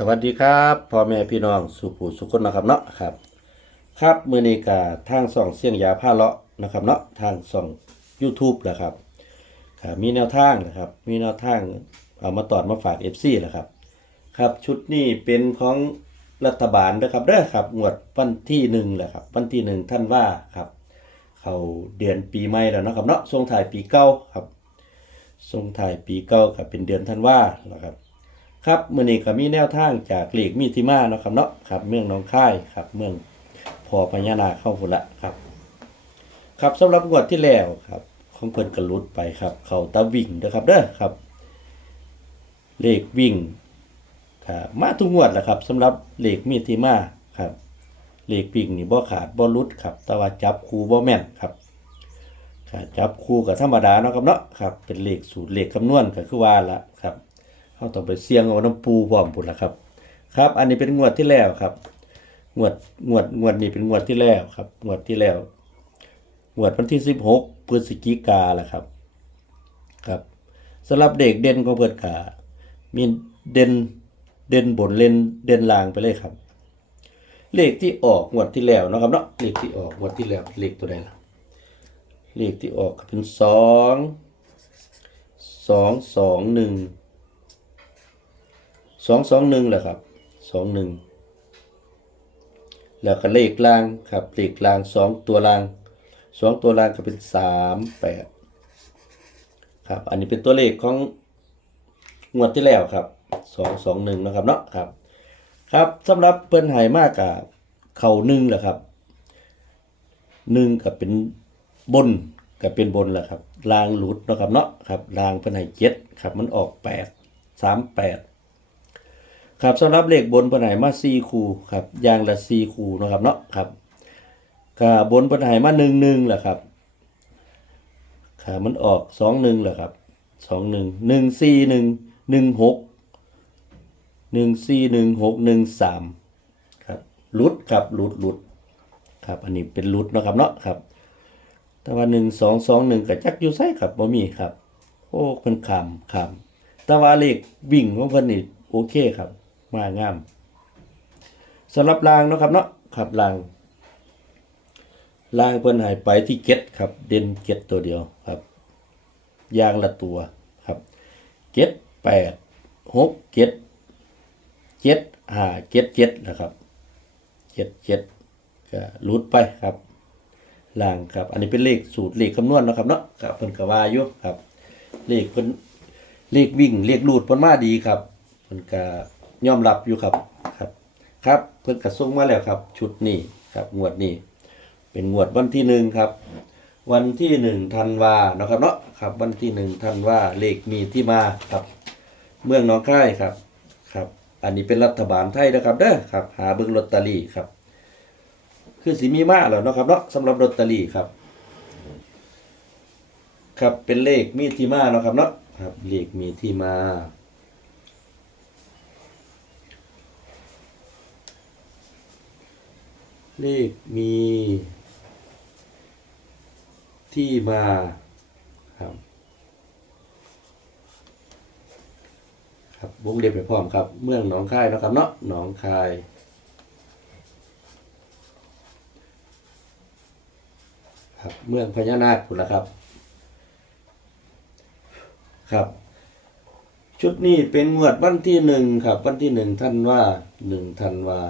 สวัสดีครับพ่อแม่พี่น้องสุภูสุคนนะครับเนาะครับ ครับมือนี้กาทางส่องเสียงยาผ้าเลาะนะครับเนาะทางส่อง YouTube นะครับครับมีแนวทางนะครับ มีแนวทางเอามาตอดมาฝาก FC แหละครับ ครับชุดนี้เป็นของรัฐบาลนะครับเด้อครับงวดวันที่หนึ่งแหละครับวันที่หนึ่งท่านว่าครับ เขาเดือนปีใหม่แล้วนะครับเนาะส่งถ่ายปีเก่าครับส่งถ่ายปีเก่ากับเป็นเดือนท่านว่านะครับ ครับมื้อนี้ก็มีแนวทางจากเลขมีที่มาเนาะครับเนาะครับ เมืองหนองค่ายครับ เมืองพอพญานาคเข้าพุ่นละครับ ครับสำหรับงวดที่แล้วครับ ของเพิ่นก็หลุดไปครับ เขาตะวิ่งเด้อครับเด้อครับ เลขวิ่งครับมาทุกงวดแหละครับสำหรับเลขมีที่มาครับ เลขวิ่งนี่บ่ขาดบ่ลุดครับ แต่ว่าจับคู่บ่แม่นครับครับจับคู่ก็ธรรมดาเนาะครับเนาะครับเป็นเลขสูตรเลขคำนวณก็คือว่าละครับ เขาต้องไปเสี่ยงเอาน้ำปูพร้อมพุ่นละครับ ครับ อันนี้เป็นงวดที่แล้วครับ งวดงวดงวดนี้เป็นงวดที่แล้วครับ งวดที่แล้ว งวดวันที่สิบหกพฤศจิกาละครับ ครับสำหรับเด็กเด่นของเพื่อนกามีเด่นเด่นบนเล่นเด่นลางไปเลยครับ เลขที่ออกงวดที่แล้วนะครับเนาะเลขที่ออกงวดที่แล้วเลขตัวใดล่ะเลขที่ออกก็เป็นสองสองสองหนึ่ง สองสองหนึ่งแหละครับสองหนึ่งแล้วก็เลขล่างครับเลขล่างสองตัวล่างสองตัวล่างก็เป็นสามแปดครับอันนี้เป็นตัวเลขของงวดที่แล้วครับสองสองหนึ่งนะครับเนาะครับครับสำหรับเพิ่นหายมากกับเข่าหนึ่งแหละครับหนึ่งกับเป็นบนกับเป็นบนแหละครับลางหลุดนะครับเนาะครับลางเพิ่นให้เจ็ดครับมันออกแปดสามแปด ครับสำหรับเลขบนปนไหมาสี่คูครับยางละสี่คูนะครับเนาะครับขาบนปนไหมาหนึ่งหนึ่งแหละครับขามันออกสองหนึ่งแหละครับสองหนึ่งหนึ่งสี่หนึ่งหนึ่งหกหนึ่งสี่หนึ่งหกหนึ่งสามครับลุดครับลุดลุดครับอันนี้เป็นลุดนะครับเนาะครับ แต่ว่าหนึ่งสองสองหนึ่งกับจักอยู่ไซครับบ่มีครับ โอ้เป็นคำคำแต่ว่าเลขวิ่งของเพิ่นนี่โอเคครับ มางามสำหรับรางเนาะครับเนาะครับรางรางเพิ่นหายไปที่เก็ตครับ เด่นเก็ตตัวเดียวครับยางละตัวครับเก็ตแปดหกเก็ตเจ็ดห้าเก็ตเจ็ดนะครับเจ็ดเจ็ดก็รูดไปครับล่างครับ อันนี้เป็นเลขสูตรเลขคำนวณนะครับเนาะครับเพิ่นก็ว่าอยู่ครับ เลขเพิ่นเลขวิ่งเลขรูดเพิ่นมาดีครับเพิ่นก็ ยอมรับอยู่ครับครับ ครับเพิ่นก็ส่งมาแล้วครับ ชุดนี้ครับงวดนี้ เป็นงวดวันที่หนึ่งครับ วันที่หนึ่งธันวาเนาะครับเนาะครับ วันที่หนึ่งธันวาเลขมีที่มาครับ เมืองน้องค่ายครับครับ อันนี้เป็นรัฐบาลไทยนะครับเด้อครับ หาเบิ่งลอตเตอรี่ครับ คือสีมีมาแล้วเนาะครับเนาะสำหรับลอตเตอรี่ครับ ครับเป็นเลขมีที่มาเนาะครับเนาะครับเลขมีที่มา เลขมีที่มาครับ ครับวงเล็บไปพร้อมครับ เมืองหนองคายนะครับเนาะหนองคาย ครับเมืองพญานาคพุ่นละครับ ครับ ชุดนี้เป็นงวดวันที่หนึ่งครับ วันที่หนึ่งท่านว่าหนึ่งท่านว่า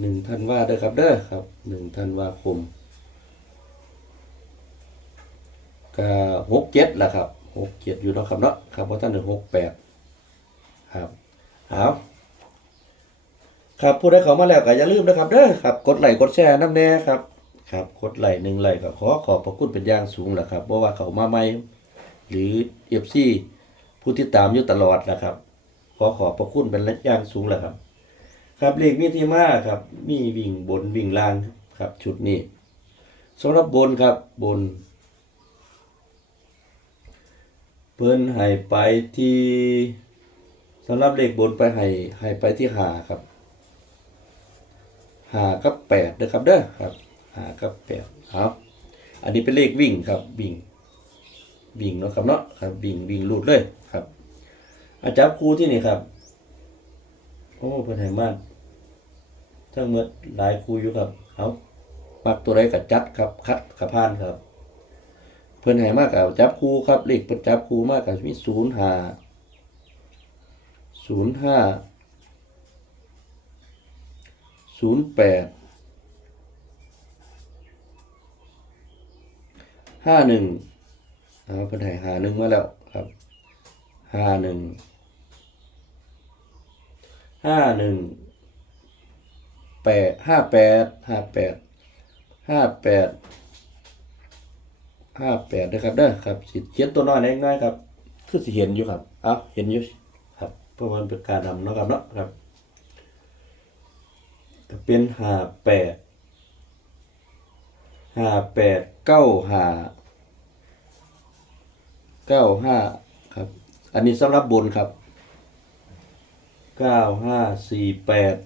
หนึ่งธันวาเด้อครับเด้อครับหนึ่งธันวาคมก็หกเจ็ดแหละครับหกเจ็ดอยู่เนาะครับเนาะครับเพราะท่านหนึ่งหกแปดครับเอาครับผู้ใดเขามาแล้วก็อย่าลืมนะครับเด้อครับกดไลค์กดแชร์น้ำแน่ครับครับกดไลค์หนึ่งไลค์ก็ขอขอบพระคุณเป็นอย่างสูงแหละครับเพราะว่าเขามาใหม่หรือเอฟซีผู้ที่ตามอยู่ตลอดนะครับ ขอขอบพระคุณเป็นอย่างสูงแหละครับ ครับเลขมีที่มาครับ มีวิ่งบนวิ่งล่างครับ ชุดนี้สำหรับบนครับบน เพิ่นให้ไปที่สำหรับเลขบนไปให้ให้ไปที่หาครับหากับแปดนะครับเด้อครับหากับแปดครับ อันนี้เป็นเลขวิ่งครับวิ่ง วิ่งเนาะครับเนาะครับวิ่งวิ่งลูดเลยครับ อาจับครูที่นี่ครับ โอ้เพิ่นให้มาทั้งหมดหลายครูอยู่ครับเอามักตัวใดก็จัดครับ คัดกับพานครับ เพิ่อนให้มากกับจับครูครับเลขเพิ่นจับครูมากกับมีศูนย์ห้าศูนย์ห้าศูนย์แปดห้าหนึ่งเอาเพิ่นให้หาหนึ่งมาแล้วครับห้าหนึ่ง ห้าหนึ่งแปดห้าแปดห้าแปดห้าแปดห้าแปดนะครับเด้อครับสิเขียนตัวน้อยเล็กน้อยครับ คือสิเห็นอยู่ครับเอาเห็นอยู่ครับ เพราะมันเป็นการนำเนาะครับเนาะครับก็เป็นห้าแปดห้าแปดเก้าห้าเก้าห้าครับ อันนี้สำหรับบนครับ เก้าห้าสี่แปด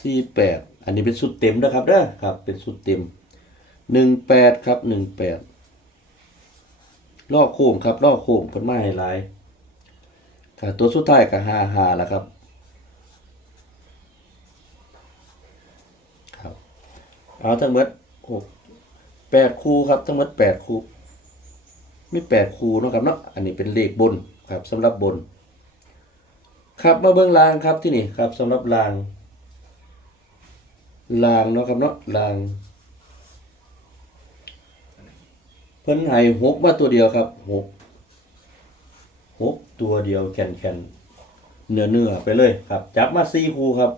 สี่แปดอันนี้เป็นสุดเต็มนะครับเด้อครับ เป็นสุดเต็มหนึ่งแปดครับหนึ่งแปดล่อโค้งครับล่อโค้งเพิ่นมาให้หลายค่ะตัวสุดท้ายก็ห้าห้าแล้วครับครับ เอาทั้งหมดหกแปดคู่ครับทั้งหมดแปดคู่มีแปดคู่เนาะครับเนาะอันนี้เป็นเลขบน ครับสำหรับบน ครับมาเบื้องล่างครับที่นี่ครับสำหรับล่างล่างเนาะครับเนาะล่างเพิ่นให้หกมาตัวเดียวครับหกหกตัวเดียวแคนแคนเนื้อเนื้อไปเลยครับ จับมาสี่คู่ครับ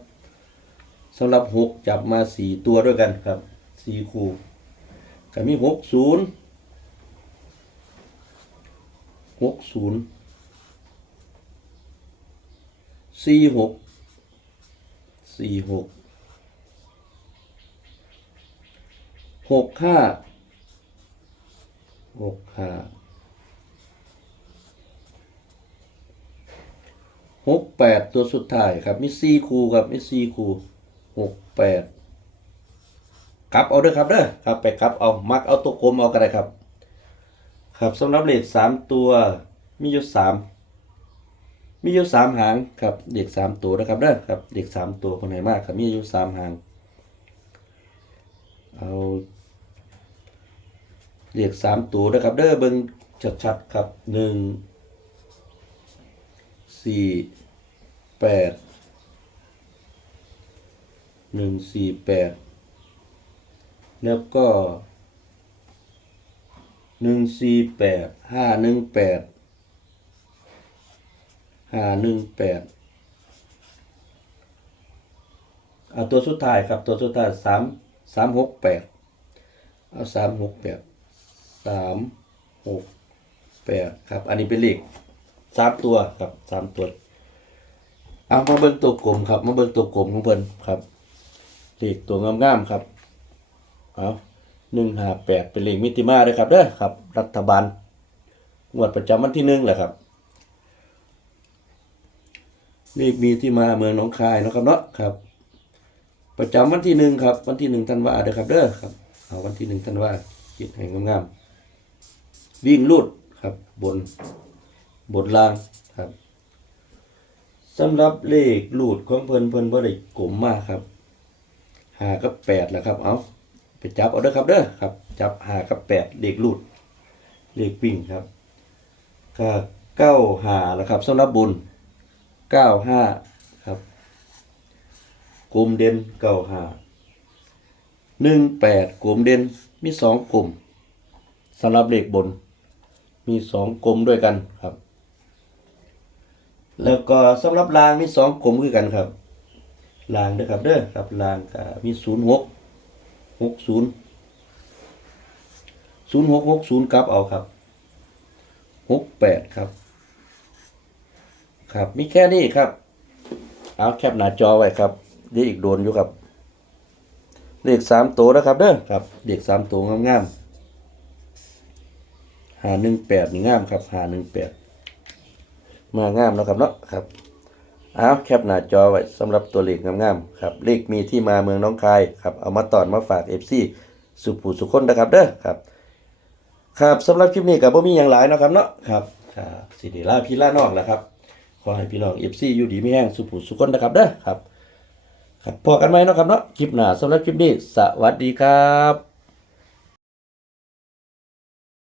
สำหรับหกจับมาสี่ตัวด้วยกันครับสี่คู่ก็มีหกศูนย์หกศูนย์ สี่หกสี่หกหกห้าหกห้าหกแปดตัวสุดท้ายครับ มีสี่คูครับมีสี่คูหกแปดกลับเอาเด้อครับเด้อครับไปกลับเอามักเอาตัวกลมเอาก็ได้ครับ ครับสำหรับเลขสามตัวมีอยู่สาม มีอยู่สามหางครับเด็กสามตัวนะครับเด้อครับเด็กสามตัวคนไหนมากครับมีอยู่สามหาง เอาเรียกสามตัวนะครับเด้อเบิ่งชัดๆครับหนึ่งสี่แปดหนึ่งสี่แปดแล้วก็หนึ่งสี่แปดห้าหนึ่งแปด ห้าหนึ่งแปดเอาตัวสุดท้ายครับตัวสุดท้ายสามสามหกแปดเอาสามหกแปดสามหกแปดครับ อันนี้เป็นเลขสามตัวครับสามตัวเอามาเบิ่งตัวกลมครับ มาเบิ่งตัวกลมของเพิ่นครับเลขตัวงามๆครับเอาหนึ่งห้าแปดเป็นเลขมิติมาเลยครับเด้อครับ รัฐบาลงวดประจำวันที่หนึ่งแหละครับ เลขมีที่มาเมืองหนองคายนะครับเนาะครับ ประจำวันที่หนึ่งครับ วันที่หนึ่งธันวาเด้อครับเด้อครับเอาวันที่หนึ่งธันวาคิดให้งงามๆวิ่งลูดครับ บน บนล่างครับสำหรับเลขลูดของเพิ่นเพิ่นบ่ได้กลมมากครับหากับแปดแหละครับ เอาไปจับเอาเด้อครับเด้อครับ จับหากับแปดเลขลูดเลขวิ่งครับก็เก้าหาแล้วครับสำหรับบน เก้าห้าครับ กลุ่มเด่นเก้าห้าหนึ่งแปดกลุ่มเด่นมีสองกลุ่มสำหรับเลขบน มีสองกลุ่มด้วยกันครับ แล้วก็สำหรับรางมีสองกลุ่มคือกันครับรางนะครับเด้อครับรางก็มีศูนย์หกหกศูนย์ศูนย์หกหกศูนย์กลับเอาครับหกแปดครับ ครับ มีแค่นี้ครับ เอาแคปหน้าจอไว้ครับเดี๋ยวอีกโดนอยู่ครับเลขสามตัวนะครับเด้อครับเลขสามตัวงามๆหาหนึ่งแปดนี่งามครับหาหนึ่งแปดมางามแล้วครับเนาะครับเอาแคปหน้าจอไว้สำหรับตัวเลขงามๆครับเลขมีที่มาเมืองน้องคายครับเอามาตอนมาฝากเอฟซีสุผู้สุคนนะครับเด้อครับ ครับสำหรับคลิปนี้กับบ่มีอย่างหลายนะครับเนาะครับครับสิเดลาพี่ลานอกแหละครับ ขอให้พี่น้องเอฟซีอยู่ดีไม่แห้งสุขุสุขคนนะครับเด้อครับ ครับพอกันไหมเนาะครับเนาะคลิปหน้าสำหรับคลิปนี้ สวัสดีครับ